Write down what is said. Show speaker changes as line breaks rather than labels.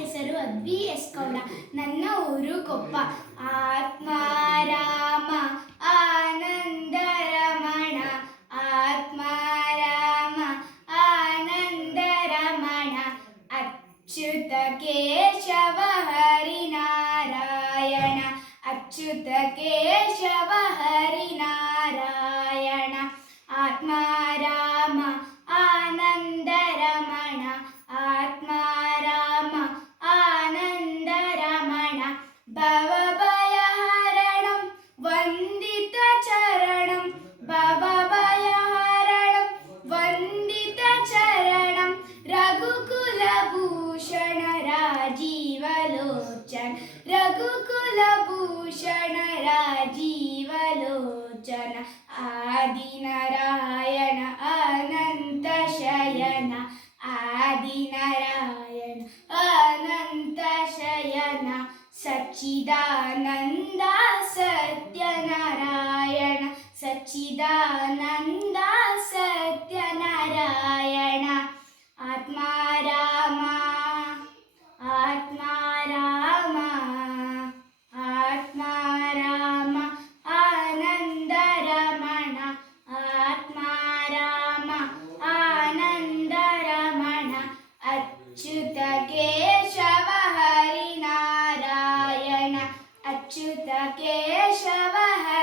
ಹೆಸರು ಅದ್ವಿ ಎಸ್ ಗೌಡ ನನ್ನ ಊರು ಕೊಪ್ಪ. ಆತ್ಮಾರಾಮ ಆನಂದ ರಮಣ ಆತ್ಮಾರಾಮ ಆನಂದ ರಮಣ. ಅಚ್ಯುತ ಕೇಶವ ಹರಿನಾರಾಯಣ, ಅಚ್ಯುತ ಕೇಶವ ಹರಿನಾರಾಯಣ. ಆತ್ಮಾರಾಮ ಆನಂದ रघुकुलभूषण राजीवलोचन। रघुकुलभूषण राजीवलोचन। आदिनारायण अनन्तशयन आदिनारायण अनन्तशयन सच्चिदानन्द सत्यनारायण। सच्चिदानन्द सत्यनारायण। अच्युत केशवः